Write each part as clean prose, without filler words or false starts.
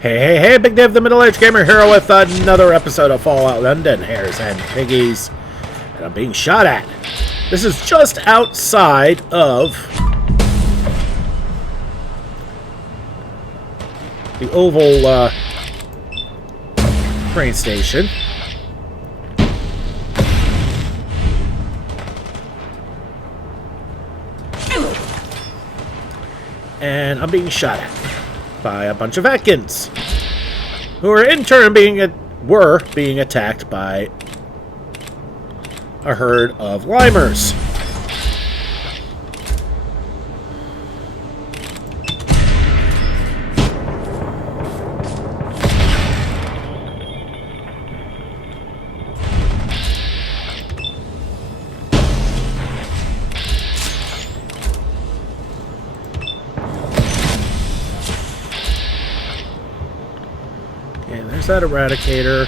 Hey, Big Dave, the Middle-Aged Gamer here with another episode of Fallout London, Hares and Piggies. And I'm being shot at. This is just outside of the Oval train station. And I'm being shot at by a bunch of Atkins, who are in turn were being attacked by a herd of limers. And there's that eradicator.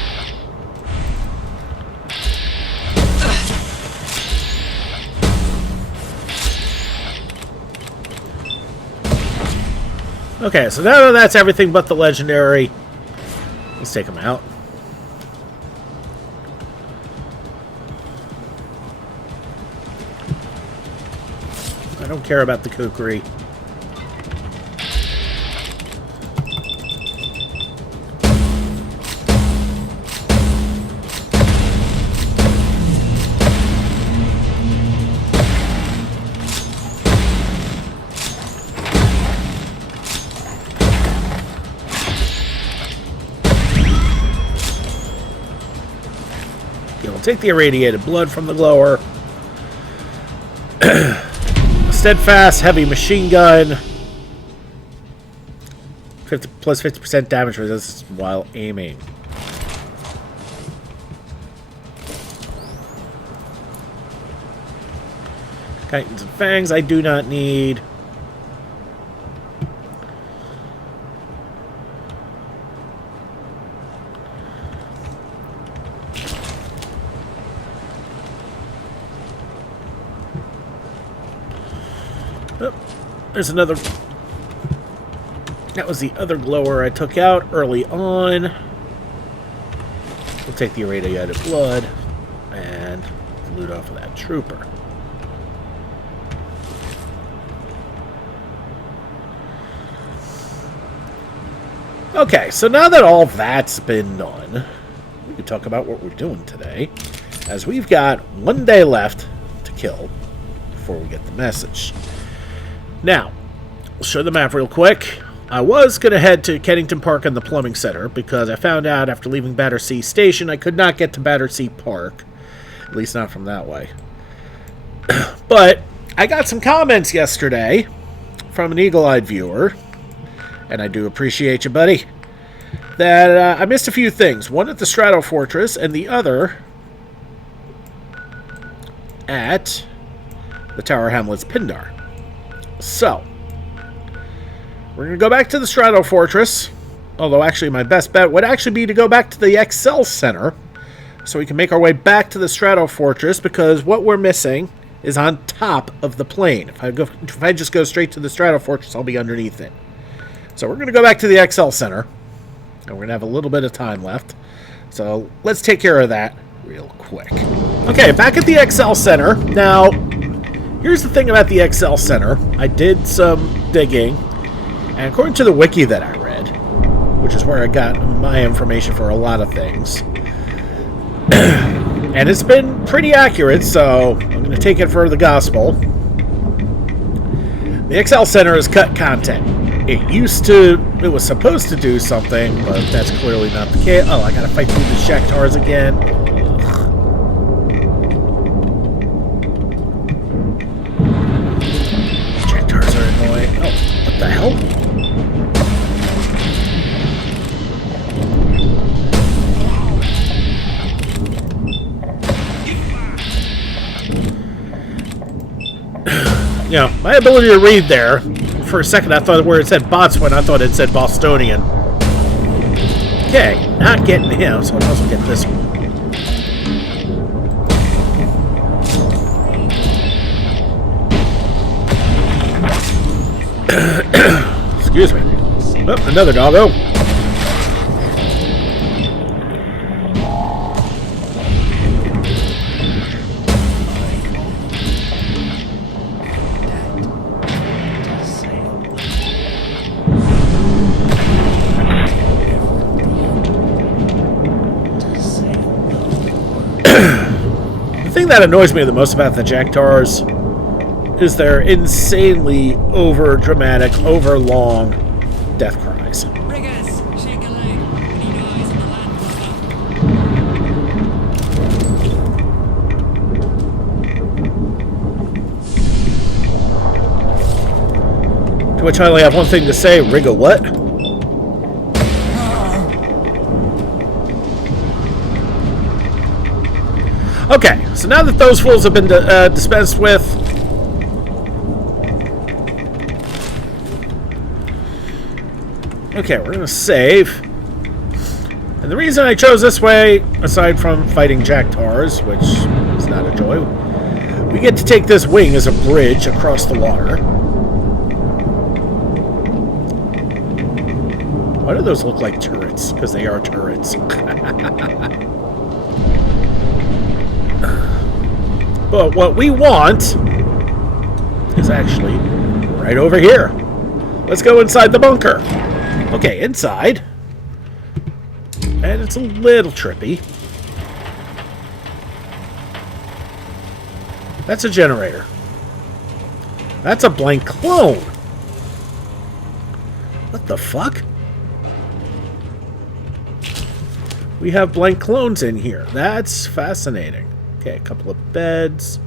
Okay, so now that that's everything but the legendary, let's take them out. I don't care about the kukri. Take the irradiated blood from the glower. Steadfast heavy machine gun. 50% damage resistance while aiming. Titans and fangs I do not need. Oh, there's another. That was the other glower I took out early on. We'll take the irradiated blood and loot off of that trooper. Okay, so now that all that's been done, we can talk about what we're doing today, as we've got one day left to kill before we get the message. Now, we'll show the map real quick. I was going to head to Kennington Park and the Plumbing Center because I found out after leaving Battersea Station I could not get to Battersea Park. At least not from that way. But I got some comments yesterday from an eagle-eyed viewer, and I do appreciate you, buddy, that I missed a few things. One at the Strato Fortress and the other at the Tower Hamlets Pindar. So, we're going to go back to the Strato Fortress, although actually my best bet would actually be to go back to the Excel Center, so we can make our way back to the Strato Fortress, because what we're missing is on top of the plane. If I just go straight to the Strato Fortress, I'll be underneath it. So we're going to go back to the Excel Center, and we're going to have a little bit of time left. So let's take care of that real quick. Okay, back at the Excel Center. Now, here's the thing about the Excel Center. I did some digging, and according to the wiki that I read, which is where I got my information for a lot of things, and it's been pretty accurate, so I'm going to take it for the gospel. The Excel Center has cut content. It was supposed to do something, but that's clearly not the case. Oh, I gotta fight through the Shacktars again. Shacktars are annoying. Oh, what the hell? You know, my ability to read there, for a second I thought where it said Botswana, I thought it said Bostonian. Okay, not getting him, so I'll also get this one. Excuse me. Oh, another doggo. thing that annoys me the most about the Jacktars is their insanely over-dramatic, over-long death cries. To which I only have one thing to say, rig a what? Okay, so now that those fools have been dispensed with, okay, we're going to save. And the reason I chose this way, aside from fighting Jacktars, which is not a joy, we get to take this wing as a bridge across the water. Why do those look like turrets? Because they are turrets. But what we want is actually right over here. Let's go inside the bunker. Okay, inside. And it's a little trippy. That's a generator. That's a blank clone. What the fuck? We have blank clones in here. That's fascinating. Okay, a couple of beds,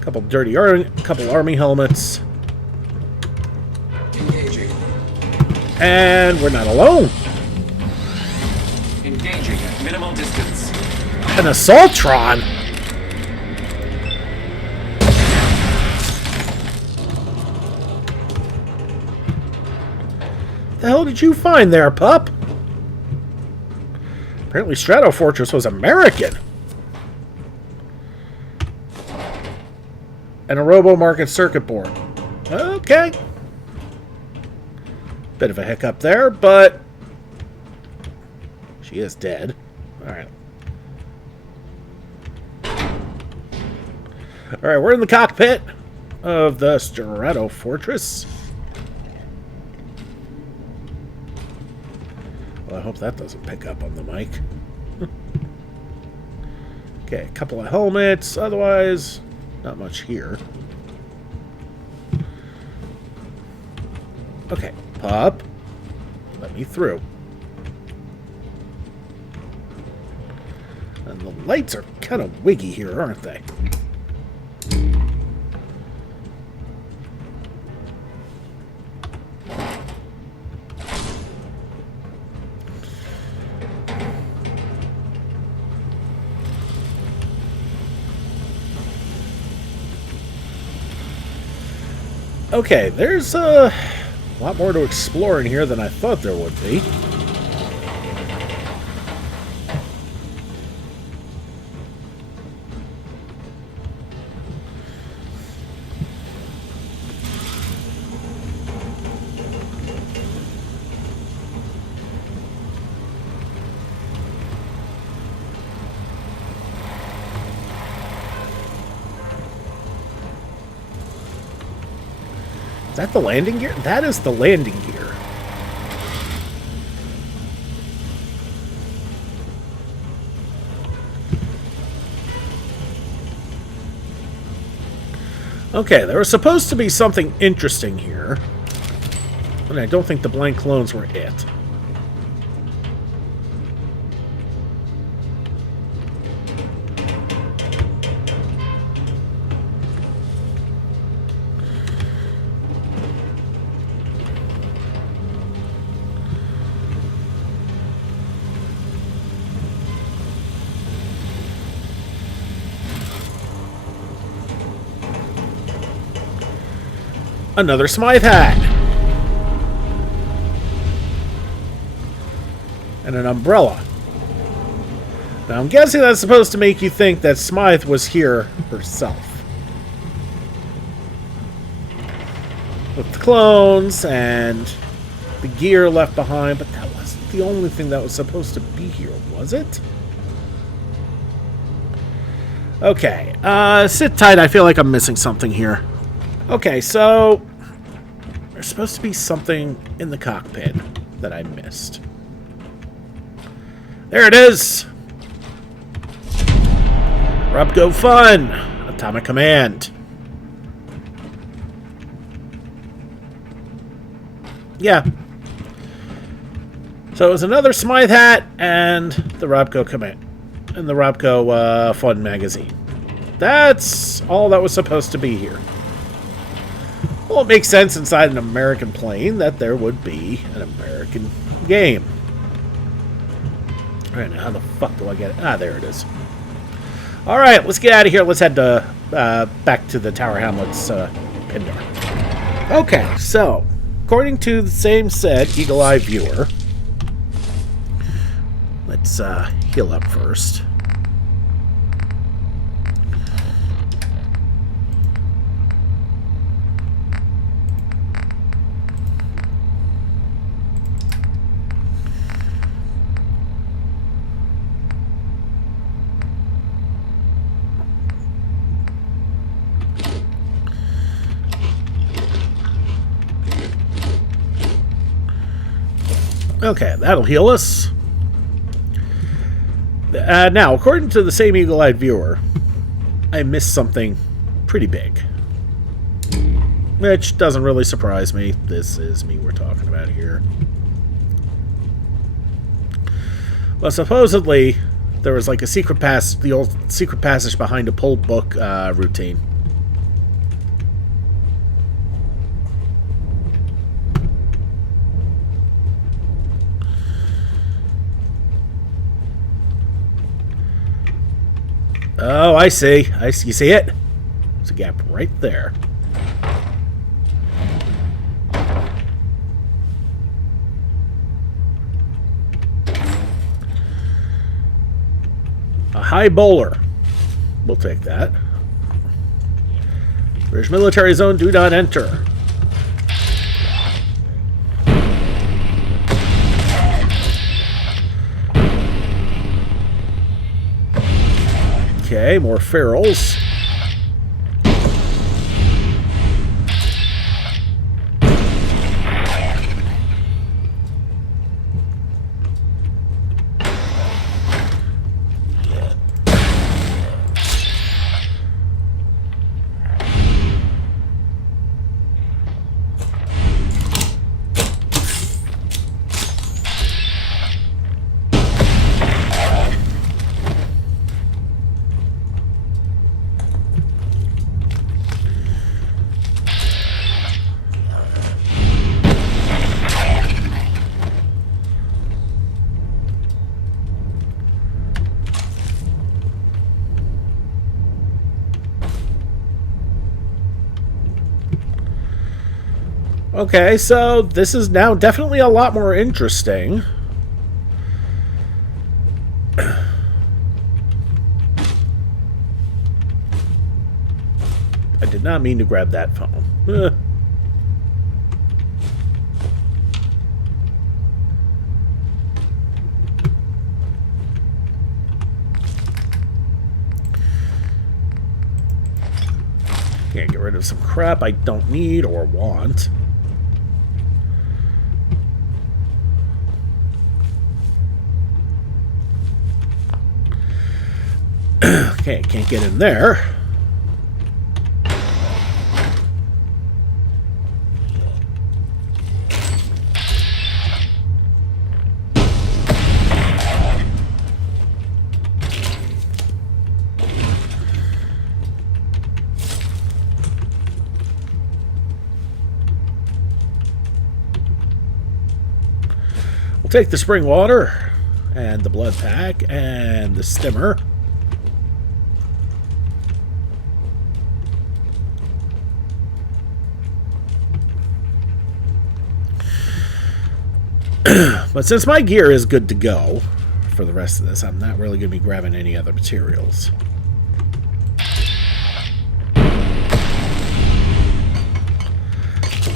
a couple dirty couple army helmets. Engaging. And we're not alone. Engaging at minimal distance. An Assaultron. The hell did you find there, pup? Apparently Strato Fortress was American. And a Robo-Market circuit board. Okay. Bit of a hiccup there, but she is dead. Alright. Alright, we're in the cockpit of the Strato Fortress. Well, I hope that doesn't pick up on the mic. Okay, a couple of helmets. Otherwise, not much here. Okay, pup. Let me through. And the lights are kind of wiggy here, aren't they? Okay, there's a lot more to explore in here than I thought there would be. Is that the landing gear? That is the landing gear. Okay, there was supposed to be something interesting here. And I don't think the blank clones were it. Another Smythe hat. And an umbrella. Now I'm guessing that's supposed to make you think that Smythe was here herself. With the clones and the gear left behind, but that wasn't the only thing that was supposed to be here, was it? Okay, sit tight, I feel like I'm missing something here. Okay, so there's supposed to be something in the cockpit that I missed. There it is! Rupco Fun! Atomic Command. Yeah. So it was another Smythe hat and the Rupco Command. And the Rupco Fun magazine. That's all that was supposed to be here. Well, it makes sense inside an American plane that there would be an American game. Alright, now how the fuck do I get it? Ah, there it is. Alright, let's get out of here. Let's head to, back to the Tower Hamlets Pindar. Okay, so, according to the same said Eagle Eye Viewer, let's heal up first. Okay, that'll heal us. Now, according to the same eagle-eyed viewer, I missed something pretty big. Which doesn't really surprise me. This is me we're talking about here. Well, supposedly, there was like a secret passage, the old secret passage behind a pulled book routine. Oh, I see. You see it? There's a gap right there. A high bowler. We'll take that. British military zone, do not enter. Okay, more ferals. Okay, so this is now definitely a lot more interesting. I did not mean to grab that phone. Can't get rid of some crap I don't need or want. Okay, can't get in there. We'll take the spring water and the blood pack and the stimmer. But since my gear is good to go for the rest of this, I'm not really going to be grabbing any other materials.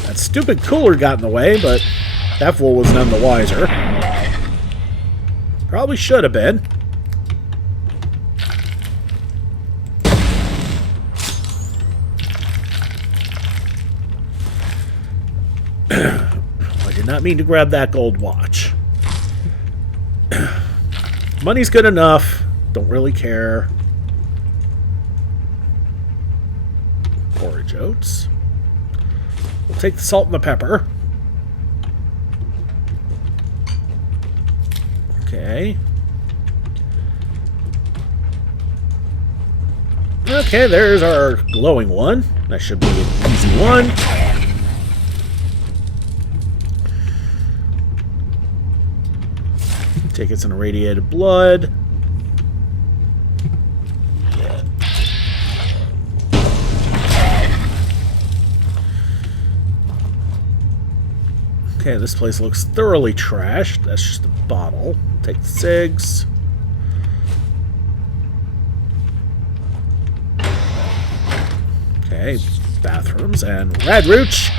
That stupid cooler got in the way, but that fool was none the wiser. Probably should have been. I did not mean to grab that gold watch. Money's good enough. Don't really care. large oats. We'll take the salt and the pepper. Okay. Okay, there's our glowing one. That should be an easy one. Tickets and irradiated blood. Okay, this place looks thoroughly trashed. That's just a bottle. Take the cigs. Okay, bathrooms and Radrooch.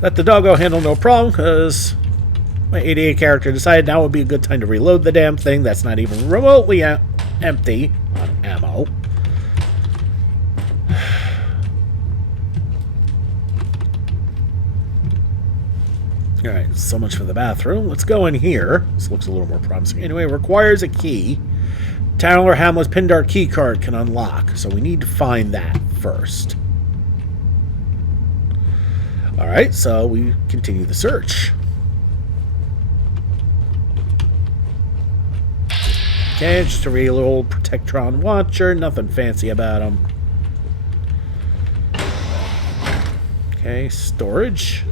Let the doggo handle no problem, because my 88 character decided now would be a good time to reload the damn thing that's not even remotely empty on ammo. Alright, so much for the bathroom. Let's go in here. This looks a little more promising. Anyway, it requires a key. Tyler Hamlet's Pindar key card can unlock, so we need to find that first. Alright, so we continue the search. Okay, just a regular old Protectron watcher, nothing fancy about them. Okay, storage.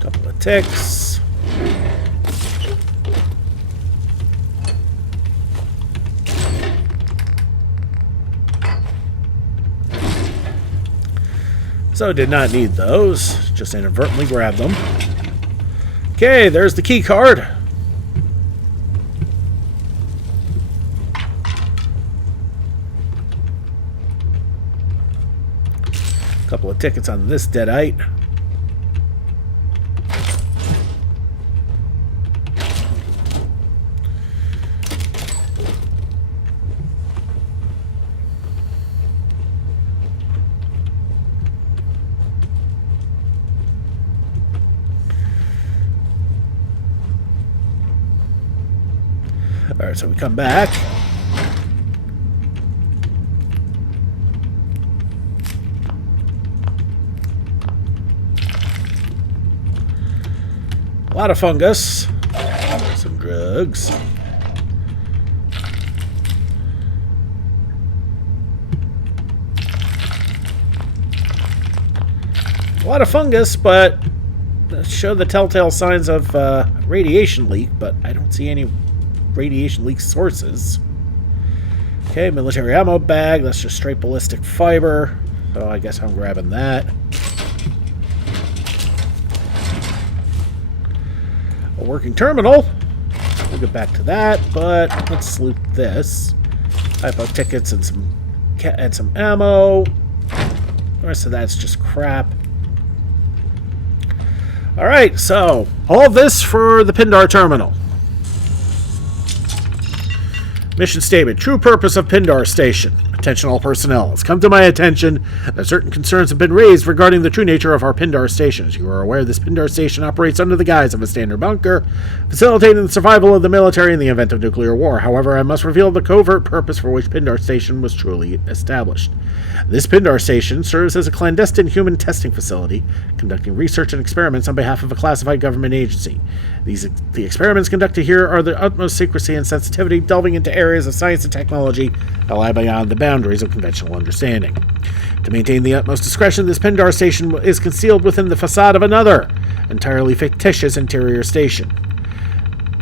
Couple of ticks. So did not need those, just inadvertently grabbed them. Okay, there's the key card. Couple of tickets on this deadite. Alright, so we come back. A lot of fungus. Some drugs. A lot of fungus, but show the telltale signs of radiation leak, but I don't see any radiation leak sources. Okay, military ammo bag. That's just straight ballistic fiber. So I guess I'm grabbing that. A working terminal. We'll get back to that, but let's loot this. Hypo tickets and some ammo. The rest of that's just crap. Alright, so all this for the Pindar terminal. Mission statement. True purpose of Pindar Station. Attention all personnel. It's come to my attention that certain concerns have been raised regarding the true nature of our Pindar Station. As you are aware, this Pindar Station operates under the guise of a standard bunker, facilitating the survival of the military in the event of nuclear war. However, I must reveal the covert purpose for which Pindar Station was truly established. This Pindar Station serves as a clandestine human testing facility, conducting research and experiments on behalf of a classified government agency. The experiments conducted here are the utmost secrecy and sensitivity, delving into areas of science and technology that lie beyond the boundaries of conventional understanding. To maintain the utmost discretion, this Pindar Station is concealed within the facade of another, entirely fictitious interior station.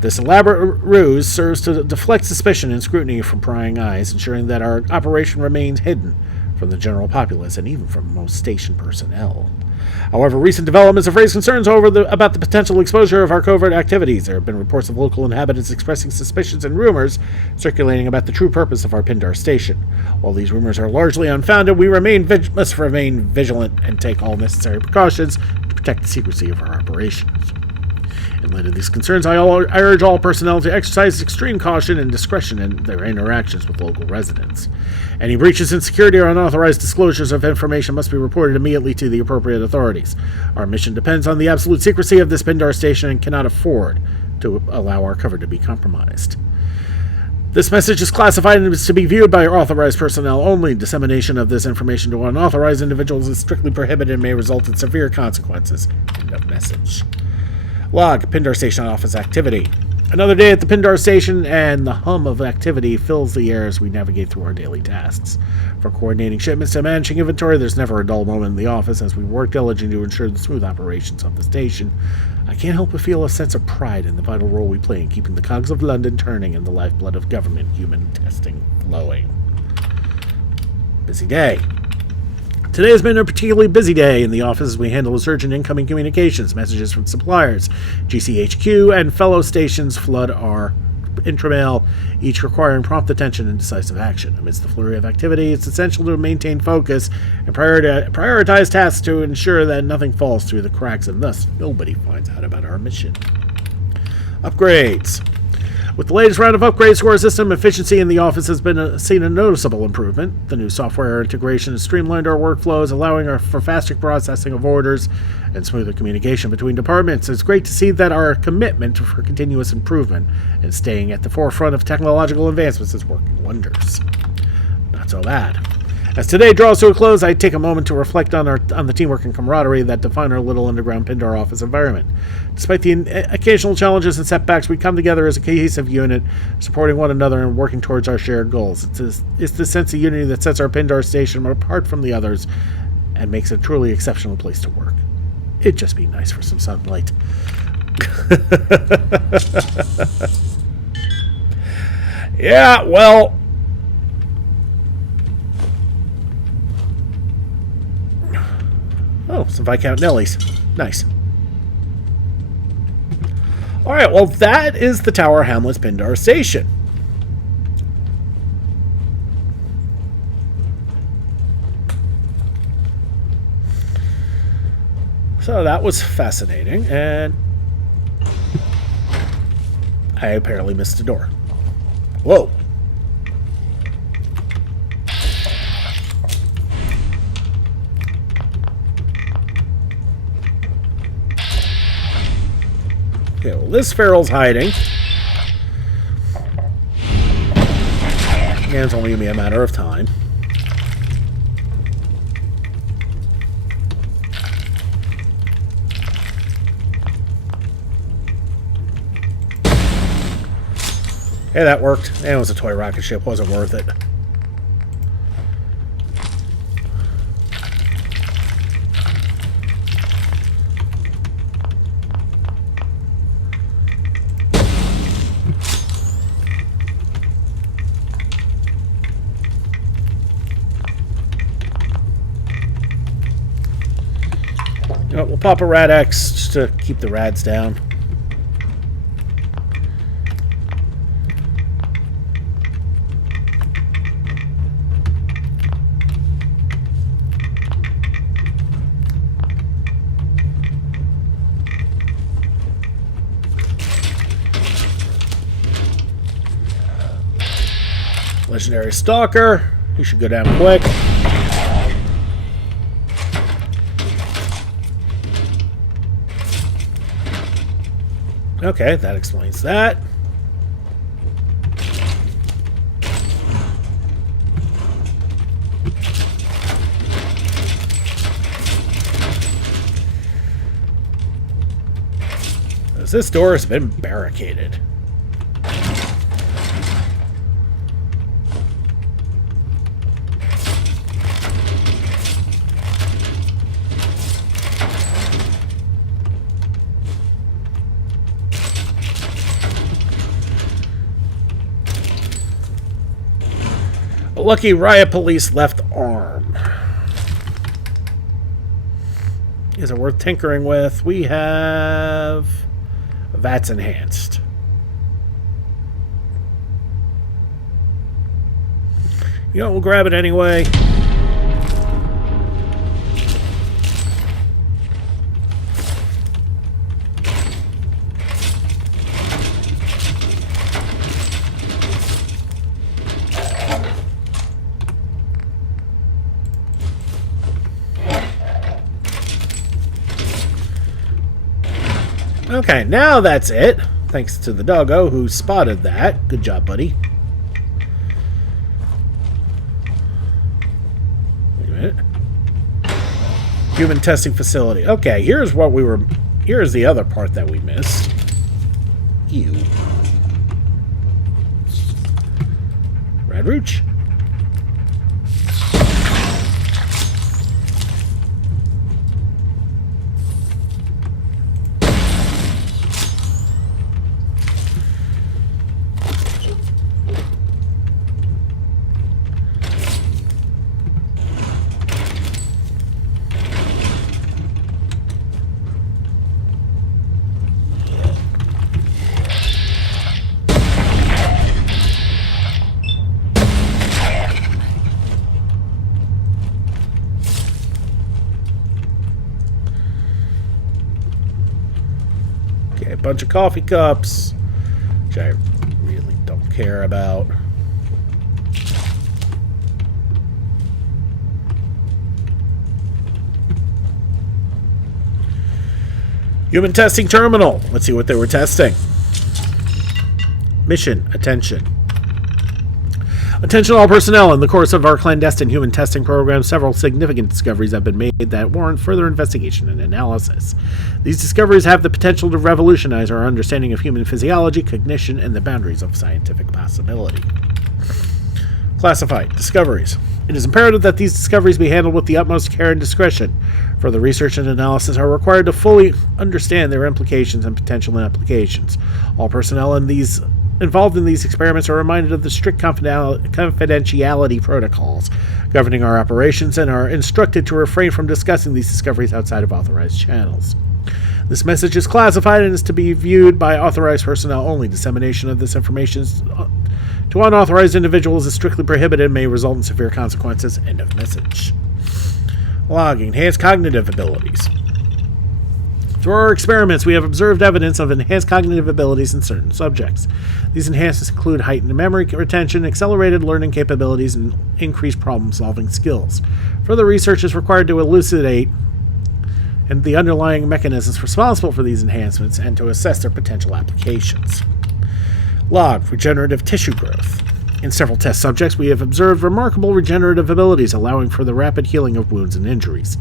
This elaborate ruse serves to deflect suspicion and scrutiny from prying eyes, ensuring that our operation remains hidden from the general populace and even from most station personnel. However, recent developments have raised concerns about the potential exposure of our covert activities. There have been reports of local inhabitants expressing suspicions and rumors circulating about the true purpose of our Pindar Station. While these rumors are largely unfounded, we must remain vigilant and take all necessary precautions to protect the secrecy of our operations. In light of these concerns, I urge all personnel to exercise extreme caution and discretion in their interactions with local residents. Any breaches in security or unauthorized disclosures of information must be reported immediately to the appropriate authorities. Our mission depends on the absolute secrecy of this Pindar station and cannot afford to allow our cover to be compromised. This message is classified and is to be viewed by authorized personnel only. Dissemination of this information to unauthorized individuals is strictly prohibited and may result in severe consequences. End of message. Log, Pindar Station office activity. Another day at the Pindar Station, and the hum of activity fills the air as we navigate through our daily tasks. From coordinating shipments to managing inventory, there's never a dull moment in the office as we work diligently to ensure the smooth operations of the station. I can't help but feel a sense of pride in the vital role we play in keeping the cogs of London turning and the lifeblood of government human testing flowing. Busy day. Today has been a particularly busy day in the office as we handle urgent incoming communications. Messages from suppliers, GCHQ, and fellow stations flood our intramail, each requiring prompt attention and decisive action. Amidst the flurry of activity, it's essential to maintain focus and prioritize tasks to ensure that nothing falls through the cracks and thus nobody finds out about our mission. Upgrades. With the latest round of upgrades to our system, efficiency in the office has seen a noticeable improvement. The new software integration has streamlined our workflows, allowing for faster processing of orders and smoother communication between departments. It's great to see that our commitment for continuous improvement and staying at the forefront of technological advancements is working wonders. Not so bad. As today draws to a close, I take a moment to reflect on the teamwork and camaraderie that define our little underground Pindar office environment. Despite the occasional challenges and setbacks, we come together as a cohesive unit, supporting one another and working towards our shared goals. It's this sense of unity that sets our Pindar station apart from the others and makes it a truly exceptional place to work. It'd just be nice for some sunlight. Yeah, well... Oh, some Viscount Nellies. Nice. Alright, well, that is the Tower Hamlets Pindar Station. So that was fascinating, and I apparently missed a door. Whoa. Okay, well, this feral's hiding. And it's only going to be a matter of time. Hey, that worked. And it was a toy rocket ship. Wasn't worth it. We'll pop a Rad X just to keep the rads down. Legendary Stalker. He should go down quick. Okay, that explains that. This door has been barricaded. A lucky riot police left arm. Is it worth tinkering with? We have... That's enhanced. You know, we'll grab it anyway. Okay, now that's it. Thanks to the doggo who spotted that. Good job, buddy. Wait a minute. Human testing facility. Okay, here's what we were... Here's the other part that we missed. Ew. Red Rooch. Okay, a bunch of coffee cups, which I really don't care about. Human testing terminal. Let's see what they were testing. Mission, attention. Attention all personnel. In the course of our clandestine human testing program, several significant discoveries have been made that warrant further investigation and analysis. These discoveries have the potential to revolutionize our understanding of human physiology, cognition, and the boundaries of scientific possibility. Classified. Discoveries. It is imperative that these discoveries be handled with the utmost care and discretion. Further research and analysis are required to fully understand their implications and potential applications. All personnel involved in these experiments are reminded of the strict confidentiality protocols governing our operations and are instructed to refrain from discussing these discoveries outside of authorized channels. This message is classified and is to be viewed by authorized personnel only. Dissemination of this information to unauthorized individuals is strictly prohibited and may result in severe consequences. End of message. Log. Enhanced cognitive abilities. Through our experiments, we have observed evidence of enhanced cognitive abilities in certain subjects. These enhancements include heightened memory retention, accelerated learning capabilities, and increased problem-solving skills. Further research is required to elucidate and the underlying mechanisms responsible for these enhancements and to assess their potential applications. Log. Regenerative tissue growth. In several test subjects, we have observed remarkable regenerative abilities, allowing for the rapid healing of wounds and injuries.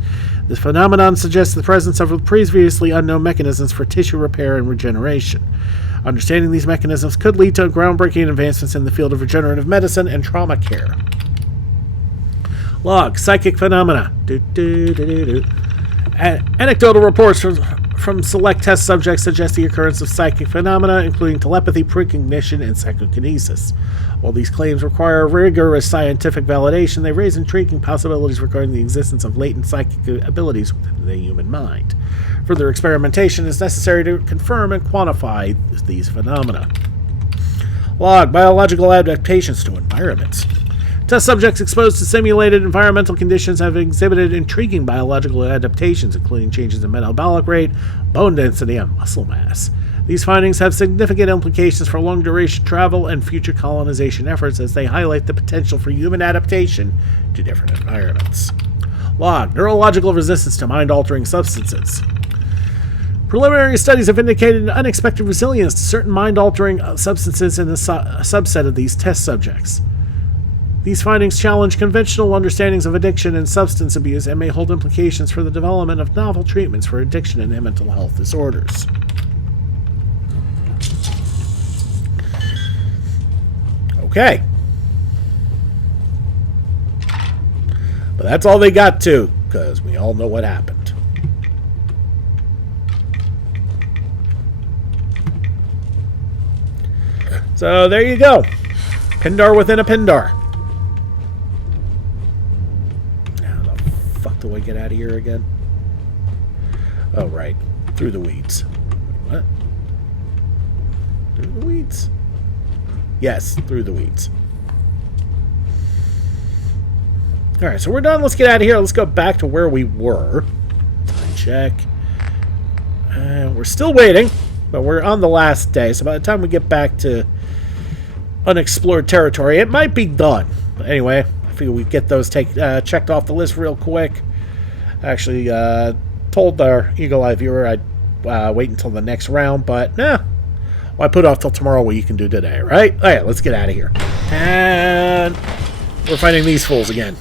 This phenomenon suggests the presence of previously unknown mechanisms for tissue repair and regeneration. Understanding these mechanisms could lead to groundbreaking advancements in the field of regenerative medicine and trauma care. Log. Psychic phenomena. Anecdotal reports from select test subjects suggest the occurrence of psychic phenomena, including telepathy, precognition, and psychokinesis. While these claims require rigorous scientific validation, they raise intriguing possibilities regarding the existence of latent psychic abilities within the human mind. Further experimentation is necessary to confirm and quantify these phenomena. Log. Biological adaptations to environments. Test subjects exposed to simulated environmental conditions have exhibited intriguing biological adaptations, including changes in metabolic rate, bone density, and muscle mass. These findings have significant implications for long-duration travel and future colonization efforts as they highlight the potential for human adaptation to different environments. Log. Neurological resistance to mind-altering substances. Preliminary studies have indicated an unexpected resilience to certain mind-altering substances in a subset of these test subjects. These findings challenge conventional understandings of addiction and substance abuse and may hold implications for the development of novel treatments for addiction and mental health disorders. Okay. But that's all they got to, because we all know what happened. So there you go. Pindar within a Pindar. How the fuck do I get out of here again? Oh, right. Through the weeds. Wait, what? Through the weeds? Yes, through the weeds. Alright, so we're done. Let's get out of here. Let's go back to where we were. Time check. We're still waiting, but we're on the last day. So by the time we get back to unexplored territory, it might be done. But anyway, I figure we get those checked off the list real quick. I actually told our Eagle Eye viewer I'd wait until the next round, but why put it off till tomorrow what you can do today, right? All right, let's get out of here. And we're fighting these fools again.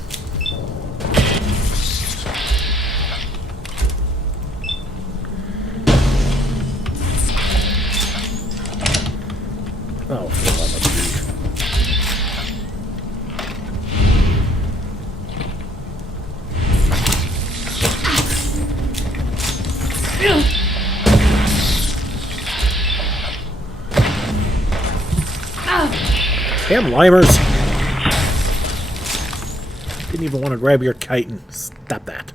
Oh, for the love of damn limers. Didn't even want to grab your kite and stop that.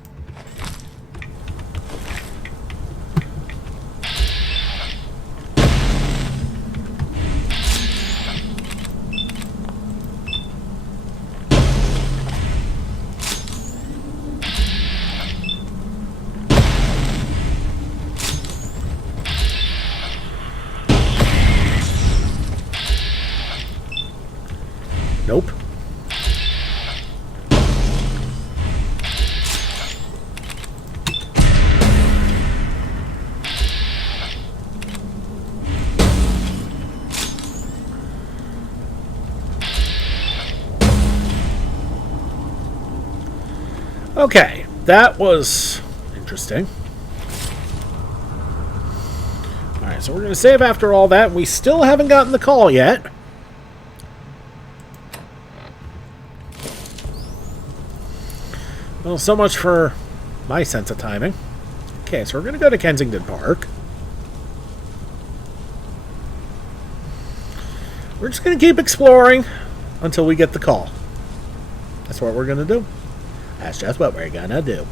Nope. Okay, that was interesting. Alright, so we're going to save after all that. We still haven't gotten the call yet. Well, so much for my sense of timing. Okay, so we're going to go to Kensington Park. We're just going to keep exploring until we get the call. That's what we're going to do. That's just what we're going to do.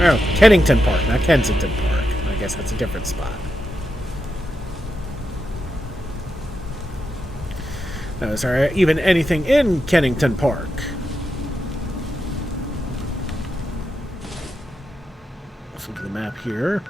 Oh, Kennington Park, not Kensington Park. I guess that's a different spot. Now, is there even anything in Kennington Park? Let's look at the map here.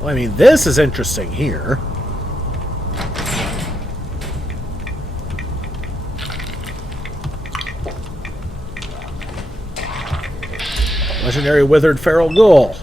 Well, I mean, this is interesting here. Legendary Withered Feral Ghoul.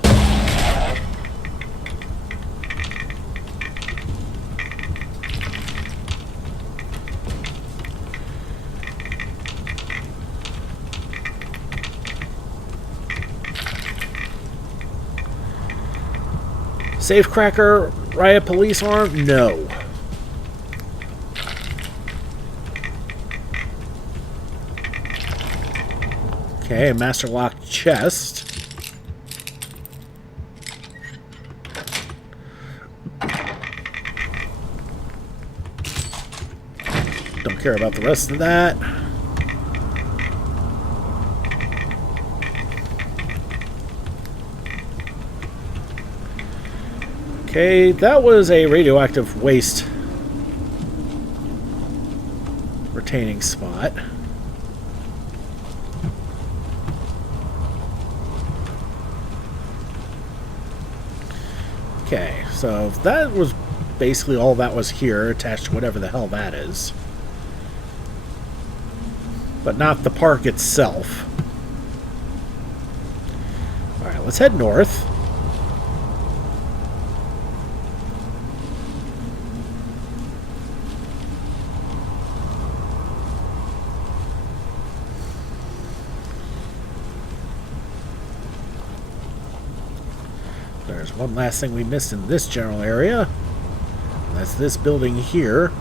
Safecracker, Riot Police Arm? No. Okay, Master Lock Chest. Don't care about the rest of that. Okay, that was a radioactive waste retaining spot. Okay, so that was basically all that was here, attached to whatever the hell that is. But not the park itself. Alright, let's head north. There's one last thing we missed in this general area. That's this building here.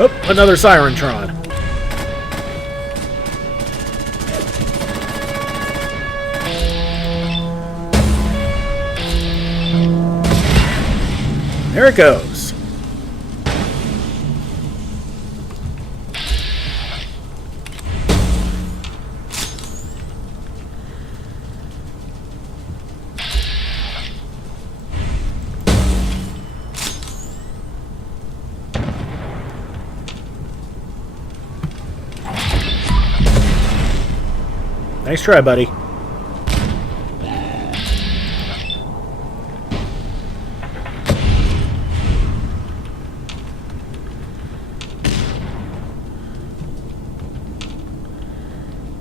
Oh, another Sirentron. There it goes. Nice try, buddy.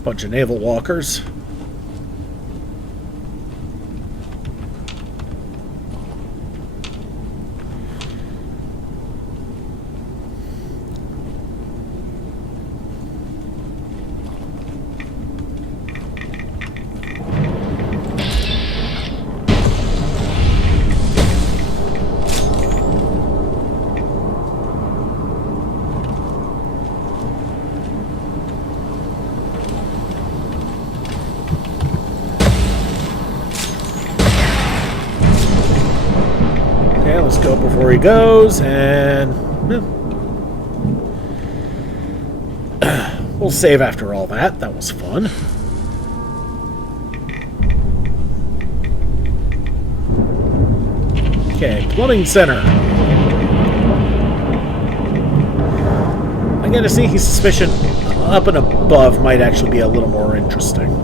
Bunch of naval walkers. Let's go before he goes, and we'll save after all that. That was fun. Okay, plumbing center. I gotta see his suspicion up and above might actually be a little more interesting.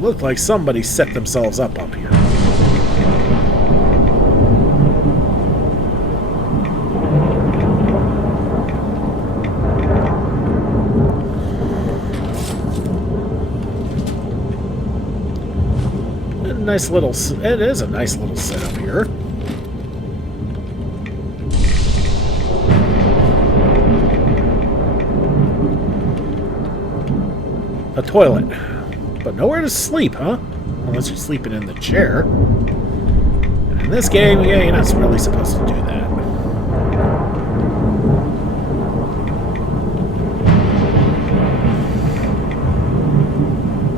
Looked like somebody set themselves up here. It is a nice little setup here. A toilet. But nowhere to sleep, huh? Unless you're sleeping in the chair. And in this game, yeah, you're not really supposed to do that.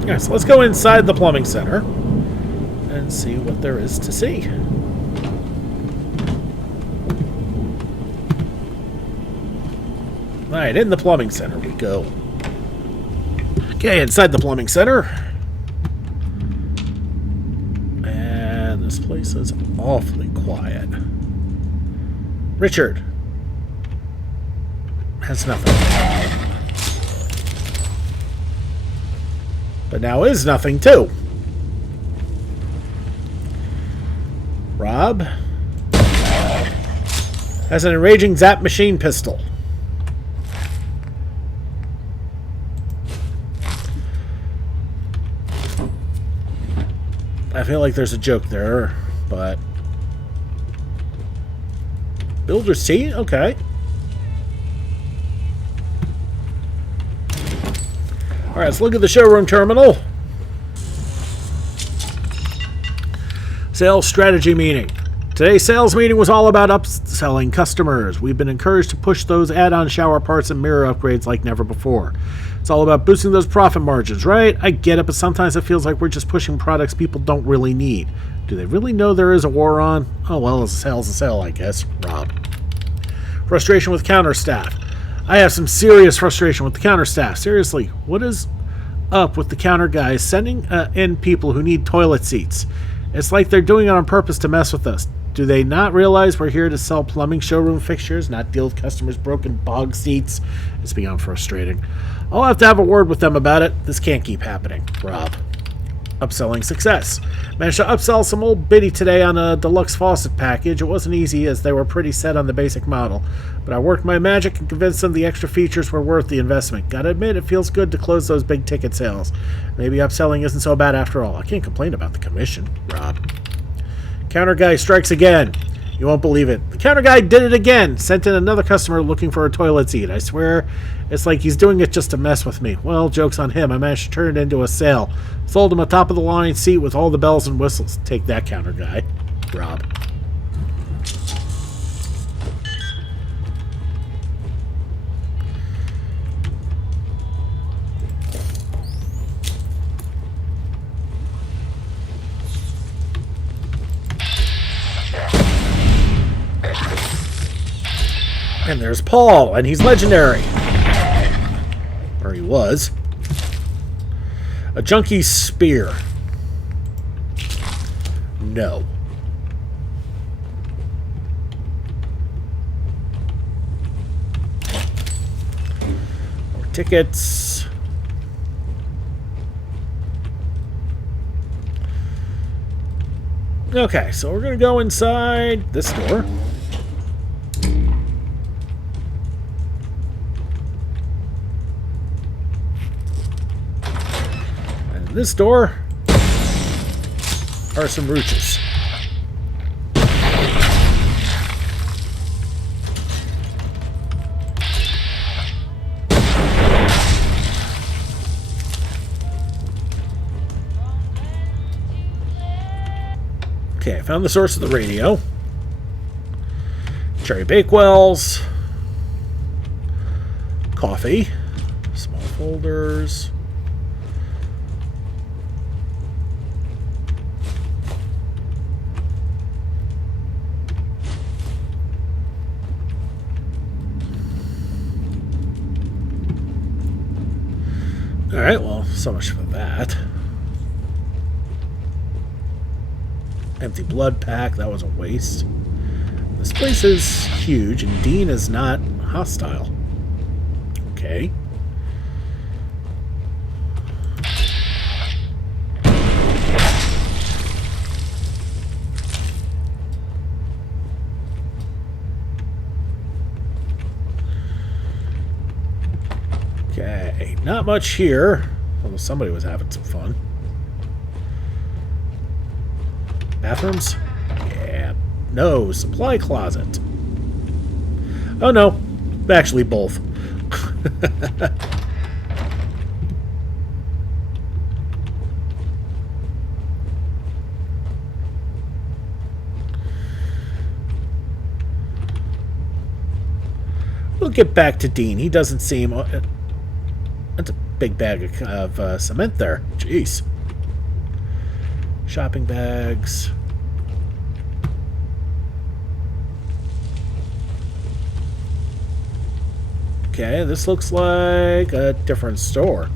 Yeah, so let's go inside the plumbing center and see what there is to see. Alright, in the plumbing center we go. Okay, inside the plumbing center. And this place is awfully quiet. Richard has nothing. But now is nothing, too. Rob has an enraging zap machine pistol. I feel like there's a joke there, but... Builder's Tea? Okay. Alright, let's look at the showroom terminal. Sales strategy meeting. Today's sales meeting was all about upselling customers. We've been encouraged to push those add-on shower parts and mirror upgrades like never before. It's all about boosting those profit margins, right? I get it, but sometimes it feels like we're just pushing products people don't really need. Do they really know there is a war on? Oh, well, a sale's a sale, I guess. Rob. Frustration with counter staff. I have some serious frustration with the counter staff. Seriously, what is up with the counter guys sending in people who need toilet seats? It's like they're doing it on purpose to mess with us. Do they not realize we're here to sell plumbing showroom fixtures, not deal with customers' broken bog seats? It's beyond frustrating. I'll have to have a word with them about it. This can't keep happening. Rob. Upselling success. Managed to upsell some old biddy today on a deluxe faucet package. It wasn't easy as they were pretty set on the basic model, but I worked my magic and convinced them the extra features were worth the investment. Gotta admit, it feels good to close those big ticket sales. Maybe upselling isn't so bad after all. I can't complain about the commission. Rob. Counter guy strikes again. You won't believe it. The counter guy did it again. Sent in another customer looking for a toilet seat. I swear, it's like he's doing it just to mess with me. Well, joke's on him. I managed to turn it into a sale. Sold him a top-of-the-line seat with all the bells and whistles. Take that, counter guy. Rob. And there's Paul, and he's legendary. Or he was. A junkie spear. No. Tickets. Okay, so we're going to go inside this door. And this door are some roaches. Okay, I found the source of the radio. Cherry Bakewells. Coffee. Small folders. Alright, well, so much for that. Empty blood pack, that was a waste. This place is huge, and Dean is not hostile. Okay. Okay, not much here, although somebody was having some fun. Bathrooms? Yeah. No, supply closet. Oh no, actually both. We'll get back to Dean. He doesn't seem... That's a big bag of cement there. Jeez. Shopping bags. Okay, this looks like a different store.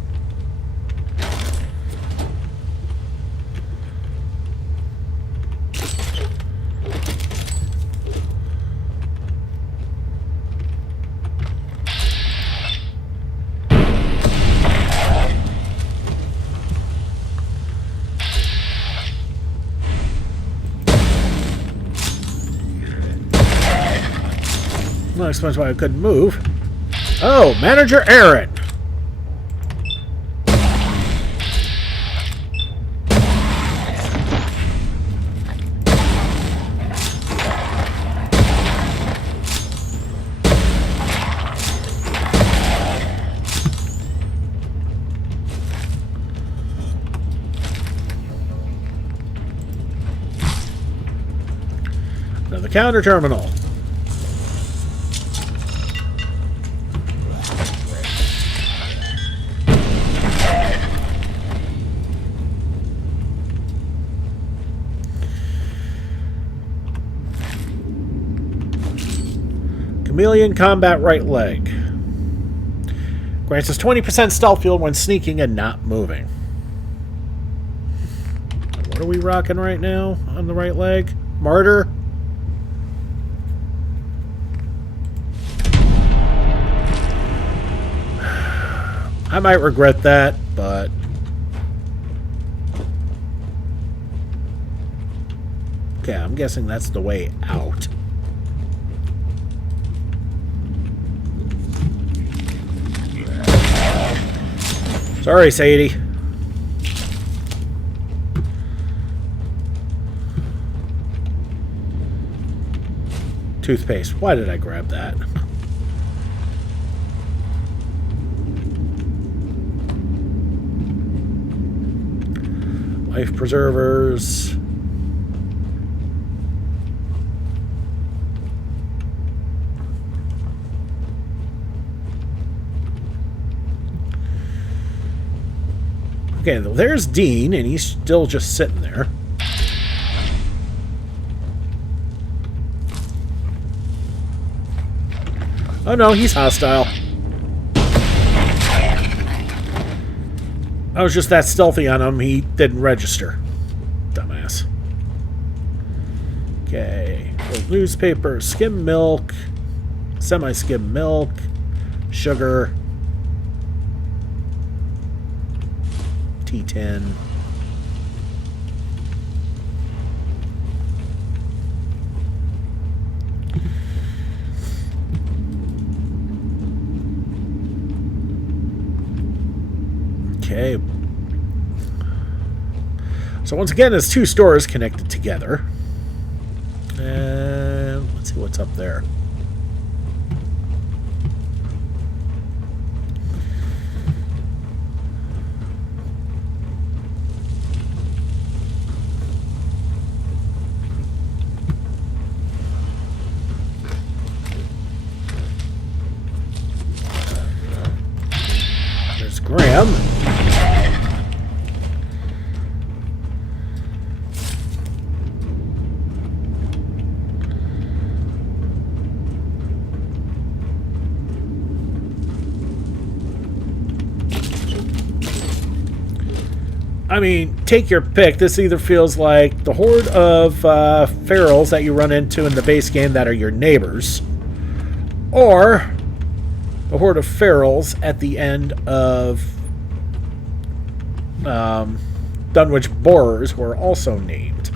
That explains why I couldn't move. Oh, Manager Aaron. Another counter terminal. Chameleon combat right leg. Grants us 20% stealth field when sneaking and not moving. What are we rocking right now on the right leg? Martyr? I might regret that, but... Okay, I'm guessing that's the way out. Sorry, Sadie. Toothpaste. Why did I grab that? Life preservers. Okay, there's Dean, and he's still just sitting there. Oh no, he's hostile. I was just that stealthy on him, he didn't register. Dumbass. Okay, old newspaper, skim milk, semi-skim milk, sugar. T10. Okay. So once again, there's two stores connected together. And let's see what's up there. There's Graham. I mean, take your pick. This either feels like the horde of ferals that you run into in the base game that are your neighbors, or the horde of ferals at the end of Dunwich Borers, who are also named.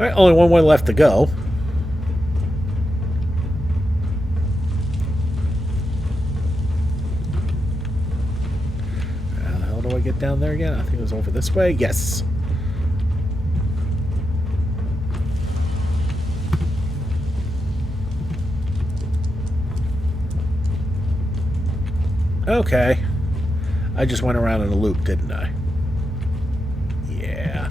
All right, only one way left to go. How the hell do I get down there again? I think it was over this way. Yes. Okay. I just went around in a loop, didn't I? Yeah.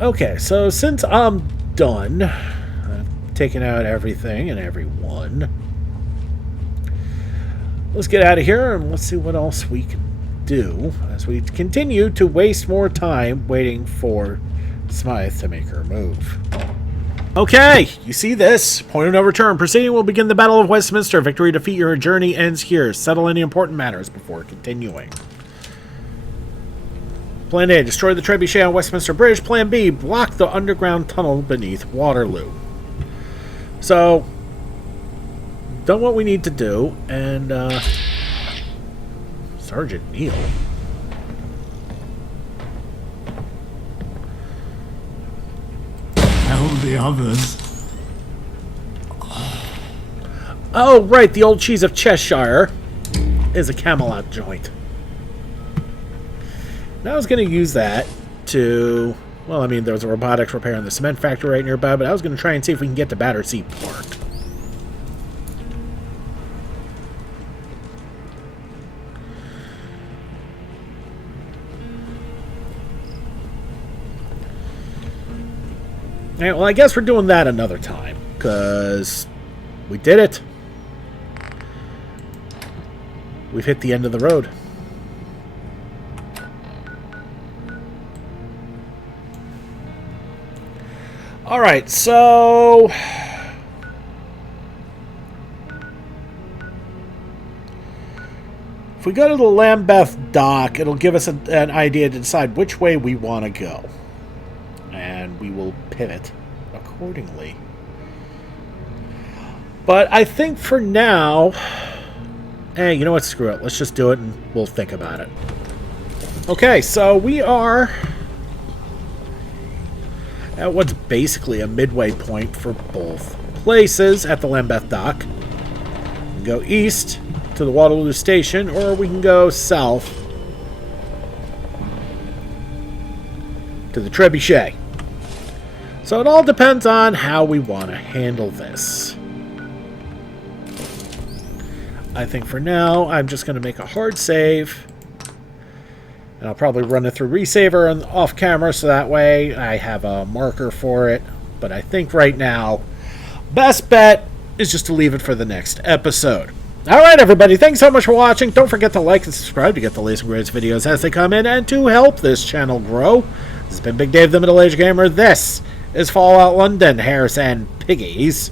Okay, so since I'm done, I've taken out everything and everyone. Let's get out of here and let's see what else we can do as we continue to waste more time waiting for Smythe to make her move. Okay, you see this. Point of no return. Proceeding will begin the Battle of Westminster. Victory, defeat, your journey ends here. Settle any important matters before continuing. Plan A, destroy the trebuchet on Westminster Bridge. Plan B, block the underground tunnel beneath Waterloo. So, done what we need to do, and, Sergeant Neil. Tell the others. Oh, right, the old cheese of Cheshire is a Camelot joint. Now I was going to use that to... Well, I mean, there was a robotics repair in the cement factory right nearby, but I was going to try and see if we can get to Battersea Park. Alright, well, I guess we're doing that another time, because we did it. We've hit the end of the road. Alright, so... if we go to the Lambeth dock, it'll give us an idea to decide which way we want to go. And we will pivot accordingly. But I think for now... Hey, you know what? Screw it. Let's just do it and we'll think about it. Okay, so we are... at what's basically a midway point for both places at the Lambeth dock. We can go east to the Waterloo station, or we can go south to the trebuchet. So it all depends on how we want to handle this. I think for now, I'm just going to make a hard save. And I'll probably run it through Resaver and off camera, so that way I have a marker for it. But I think right now, best bet is just to leave it for the next episode. Alright everybody, thanks so much for watching. Don't forget to like and subscribe to get the latest and greatest videos as they come in and to help this channel grow. This has been Big Dave the Middle Age Gamer. This is Fallout London, Hares and Piggies.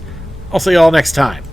I'll see you all next time.